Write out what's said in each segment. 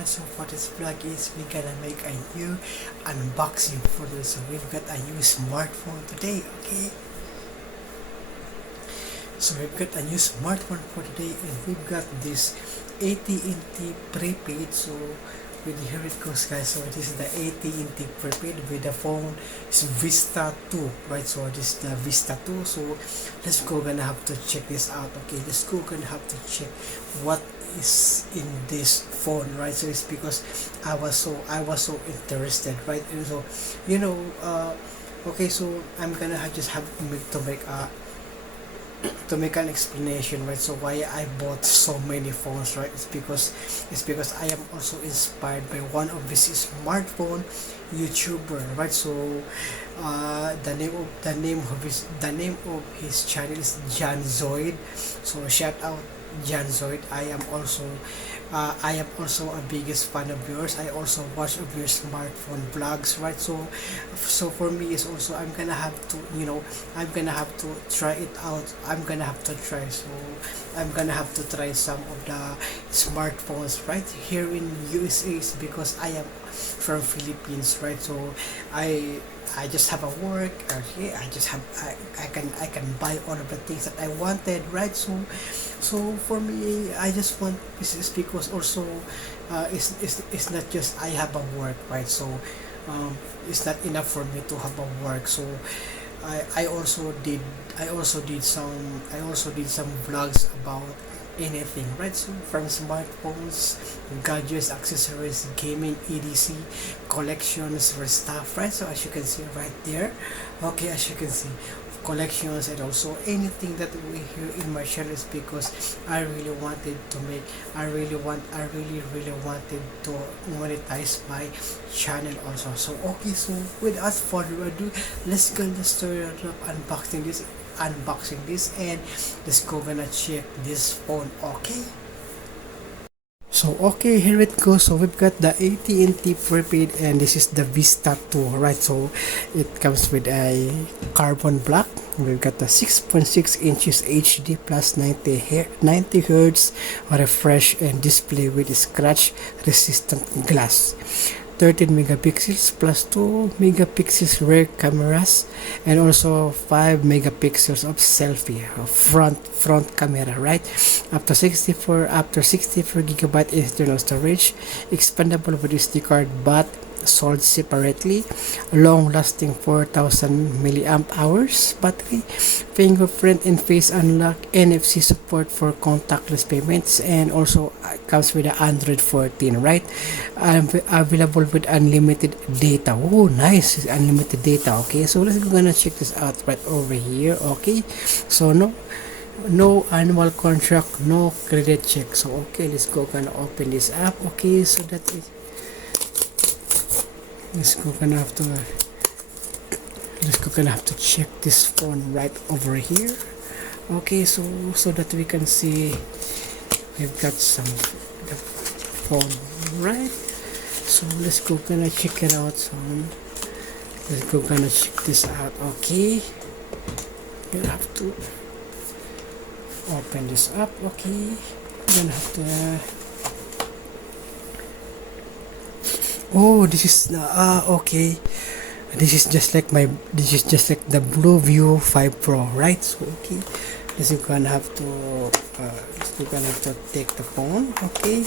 channel. So for this vlog is we gonna make a new unboxing for this. So we've got a new smartphone today, okay? So we've got a new smartphone for today, and we've got this AT&T prepaid. So here it goes, guys. So this is the AT&T prepaid with the phone. It's Vista 2, right? So this is the Vista 2. So let's go, gonna have to check this out. Okay, let's go, gonna have to check what is in this phone, right? So it's because I was so interested, right? And so okay, so I'm gonna just have to make an explanation, right? So why I bought so many phones, right? It's because I am also inspired by one of this smartphone YouTuber, right? So the name of his channel is John Zoid. So shout out John Zoid. I am also a biggest fan of yours. I also watch of your smartphone vlogs, right? So for me is also I'm gonna have to try it out. I'm gonna have to try. So I'm gonna have to try some of the smartphones right here in USA, because I am from Philippines, right? So I just have a work, or yeah, I can buy all of the things that I wanted, right? So for me, I just want this is because also it's not just I have a work, right? So it's not enough for me to have a work. So I also did some vlogs about anything, right? So from smartphones, gadgets, accessories, gaming, etc, collections for stuff, right? So as you can see right there, okay, as you can see, collections, and also anything that we hear in my channel is because I really wanted really wanted to monetize my channel also. So okay, so without further ado, let's go and start unboxing this, and let's go gonna check this phone, okay? So okay, here it goes. So we've got the AT&T prepaid, and this is the Vista 2, right? So it comes with a carbon black. We've got the 6.6 inches HD plus 90 hertz refresh and display with scratch resistant glass. 13 megapixels plus 2 megapixels rear cameras, and also 5 megapixels of selfie front camera, right? Up to 64 gigabyte internal storage, expandable with SD card, but sold separately. Long lasting 4000 milliamp hours battery, fingerprint and face unlock, NFC support for contactless payments, and also comes with the Android 14, right? Available with unlimited data. Oh, nice, unlimited data. Okay, so let's go gonna check this out right over here. Okay, so no annual contract, no credit check. So okay, let's go gonna open this app. Okay, so that is, let's go gonna have to check this phone right over here. Okay, so that we can see we've got the phone, right? So let's go gonna check it out. So let's go gonna check this out. Okay, you have to open this up. Okay, you're gonna have to oh, this is okay, this is just like the Blue View 5 Pro, right? So okay, let's gonna have to take the phone. Okay,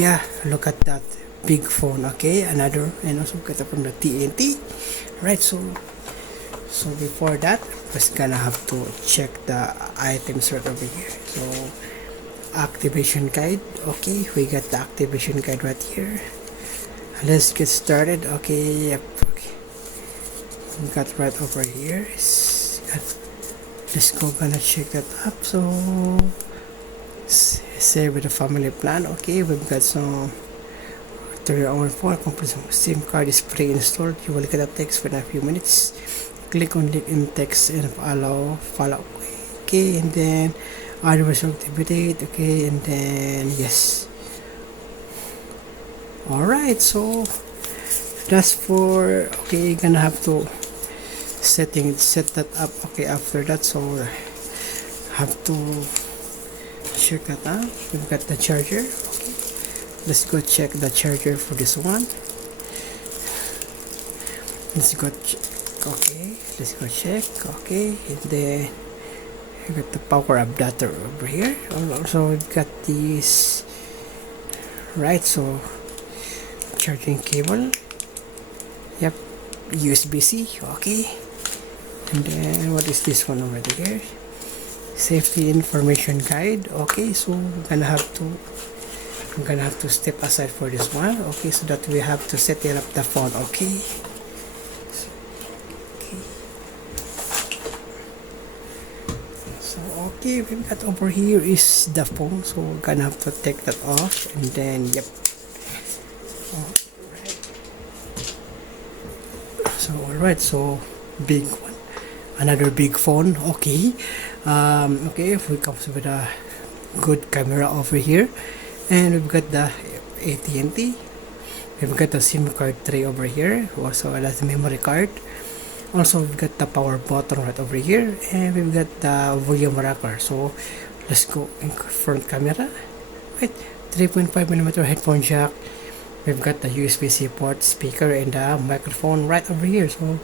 yeah, look at that big phone. Okay, another, and also get it from the AT&T, right? So before that, we're gonna have to check the items right over here. So activation guide. Okay, we got the activation guide right here. Let's get started. Okay, yep. Okay, we got right over here. Let's go gonna check that up. So save with the family plan. Okay, we've got some to your own phone. Complete SIM card is pre-installed. You will get a text within a few minutes. Click on link in text and follow. Okay, and then address activate. Okay, and then yes. Alright, so that's for, okay, gonna have to set that up. Okay, after that, so have to check that out. We've got the charger. Okay, let's go check the charger for this one. Let's go okay, let's go check. Okay, and then we got the power adapter over here. Also we've got this, right? So charging cable, yep, USB-C. Okay, and then what is this one over there? Safety information guide. Okay, so I'm gonna have to step aside for this one. Okay, so that we have to set it up the phone. Okay, so okay, we've got over here is the phone, so we're gonna have to take that off, and then yep. Alright, so big one, another big phone. Okay, okay, if we comes with a good camera over here, and we've got the AT&T, we've got the SIM card tray over here, also a memory card. Also we've got the power button right over here, and we've got the volume rocker. So let's go in front camera, right? 3.5mm headphone jack. We've got the USB-C port, speaker, and the microphone right over here. So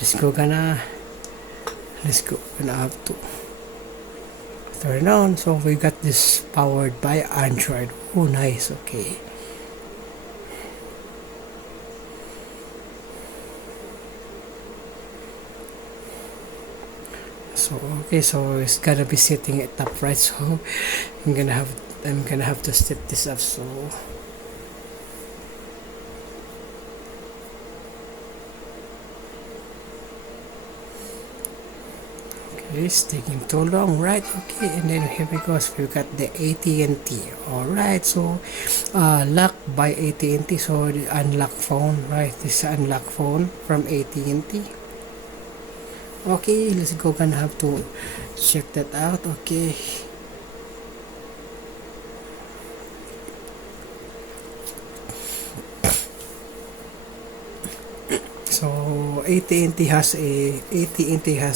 let's go gonna have to turn on. So we got this powered by Android. Oh nice. Okay, so okay, so it's gonna be sitting it up, right? So I'm gonna have to step this up. So it's taking too long, right? Okay, and then here we go. So we got the AT&T. All right, so lock by AT&T. So the unlock phone, right? This unlock phone from AT&T. Okay, let's go. Gonna have to check that out. Okay, so AT&T has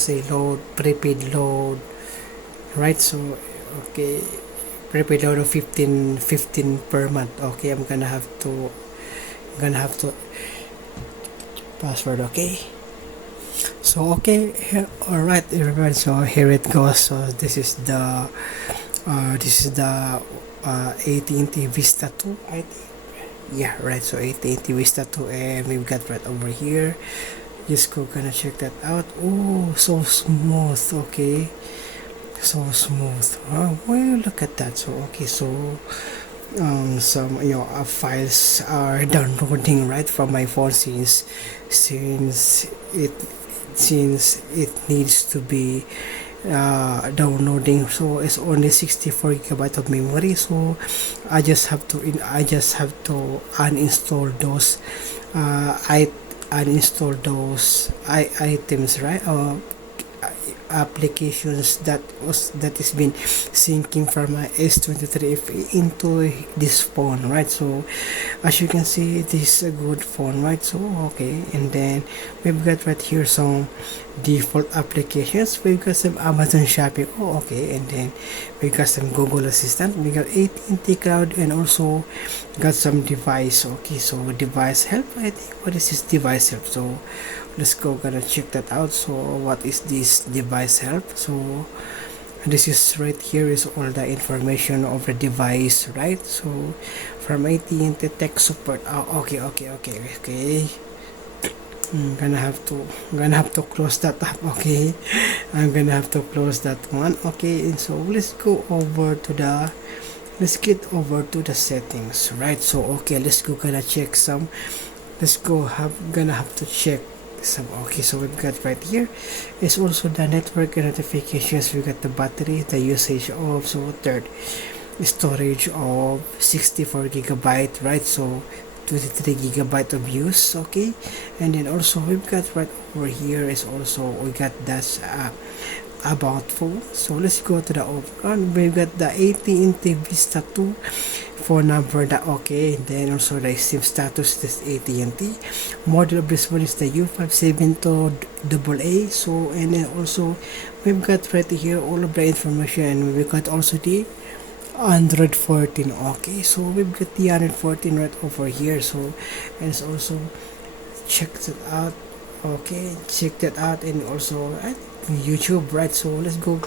a load, prepaid load, right? So okay, prepaid load of 15 per month. Okay, I'm gonna have to password. Okay, so okay, all right everyone, so here it goes. So this is the AT&T Vista 2, I think. Yeah, right, so AT&T Vista 2, and we've got right over here. Just go gonna check that out. Oh, so smooth. Okay, so smooth. Oh well, look at that. So okay, so some files are downloading right from my phone, since it needs to be downloading. So it's only 64 GB of memory, so I just have to uninstall those items, right? Applications that is been syncing from my S23 into this phone, right? So as you can see, this is a good phone, right? So okay, and then we've got right here some default applications. We've got some Amazon Shopping. Oh okay, and then we got some Google Assistant, we got AT&T Cloud, and also got some device. Okay, so device help, I think. What is this device help? So let's go gonna check that out. So what is this device help? So this is right here is all the information of the device, right? So from AT&T tech support. Oh, okay. I'm gonna have to close that up. Okay, I'm gonna have to close that one. Okay, and so let's get over to the settings, right? So okay, let's go gonna check some. Gonna have to check some. Okay, so we've got right here is also the network and notifications. We got the battery, the usage of, so third storage of 64 GB, right? So 23 GB of use. Okay, and then also we've got right over here is also we got that about phone. So let's go to the overall. We've got the AT&T Vista 2 phone number, that okay, and then also the SIM status, this AT&T model of this one is the U572AA. So and then also we've got right here all of the information, and we've got also the Android 14. Okay, so we've got the Android 14 right over here. So, and it's also check that out. Okay, check that out, and also YouTube, right? So let's go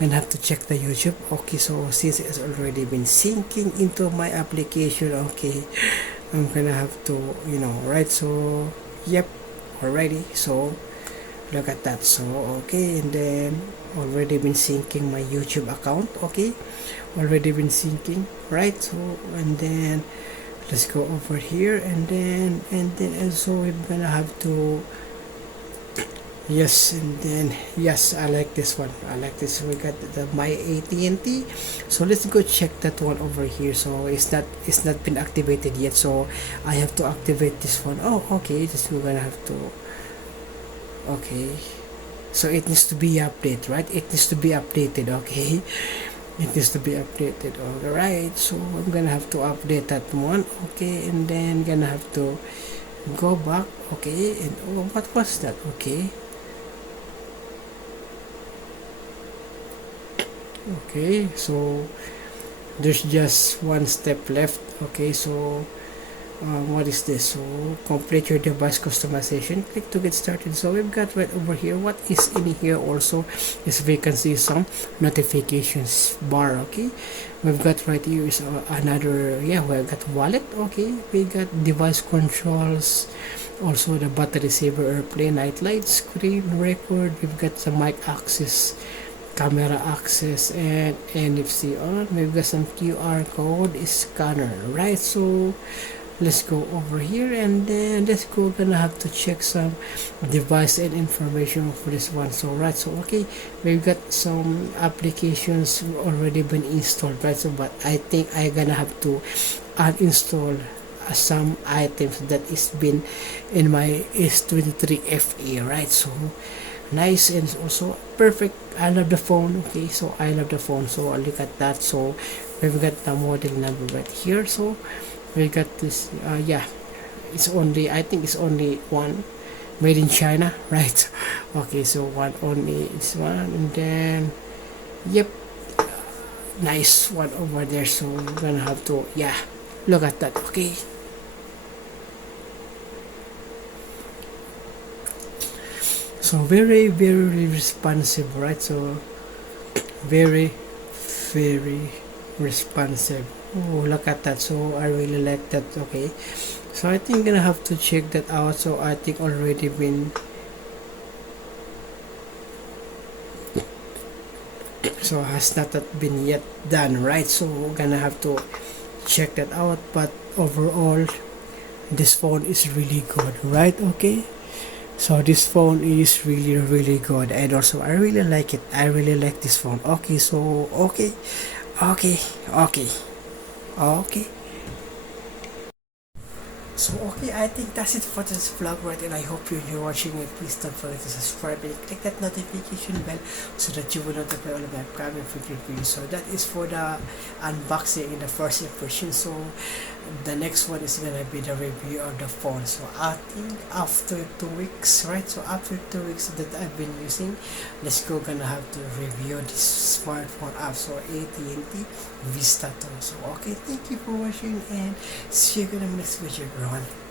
and have to check the YouTube. Okay, so since it's already been syncing into my application, okay, I'm gonna have to, right? So, yep, already. So look at that. So okay, and then already been syncing my YouTube account. Okay, already been syncing, right? So, and then let's go over here, and then also we're gonna have to, yes, and then yes, I like this one. I like this. We got the my AT&T. So let's go check that one over here. So it's not been activated yet. So I have to activate this one. Oh, okay. This we're gonna have to. Okay. So it needs to be updated, right? It needs to be updated. Okay. It needs to be updated. All right. So I'm gonna have to update that one. Okay, and then gonna have to go back. Okay, and oh, what was that? Okay. Okay, so there's just one step left. Okay, so what is this? So complete your device customization. Click to get started. So we've got right over here. What is in here also is we can see some notifications bar. Okay, we've got right here is another, yeah, we've got wallet. Okay, we got device controls, also the battery saver, airplane, night light, screen record. We've got the mic access, camera access, and NFC on. We've got some QR code scanner, right? So let's go over here, and then let's go, gonna have to check some device and information for this one. So right, so okay, we've got some applications already been installed, right? So but I think I gonna have to uninstall some items that is been in my S23 FE, right? So nice, and also perfect. I love the phone. Okay, so I love the phone. So I'll look at that. So we've got the model number right here. So we got this, yeah, it's only, I think it's only one made in China, right? Okay, so one only is one, and then yep, nice one over there. So we're gonna have to, yeah, look at that. Okay, so very very responsive, right? So very very responsive. Oh, look at that. So I really like that. Okay, so I think I'm gonna have to check that out. So I think already been, so has not that been yet done, right? So we're gonna have to check that out. But overall, this phone is really good, right? Okay, so this phone is really really good, and also I really like it. I really like this phone. Okay, so okay, okay, okay, okay. So okay, I think that's it for this vlog, right? And I hope you enjoy watching it. Please don't forget to subscribe and click that notification bell so that you will notify all of my upcoming future videos. So that is for the unboxing and the first impression. So the next one is gonna be the review of the phone. So I think after 2 weeks, right? So after 2 weeks that I've been using, let's go, gonna have to review this smartphone app. So AT&T Vista 2. So okay, thank you for watching, and see you in the next video, everyone.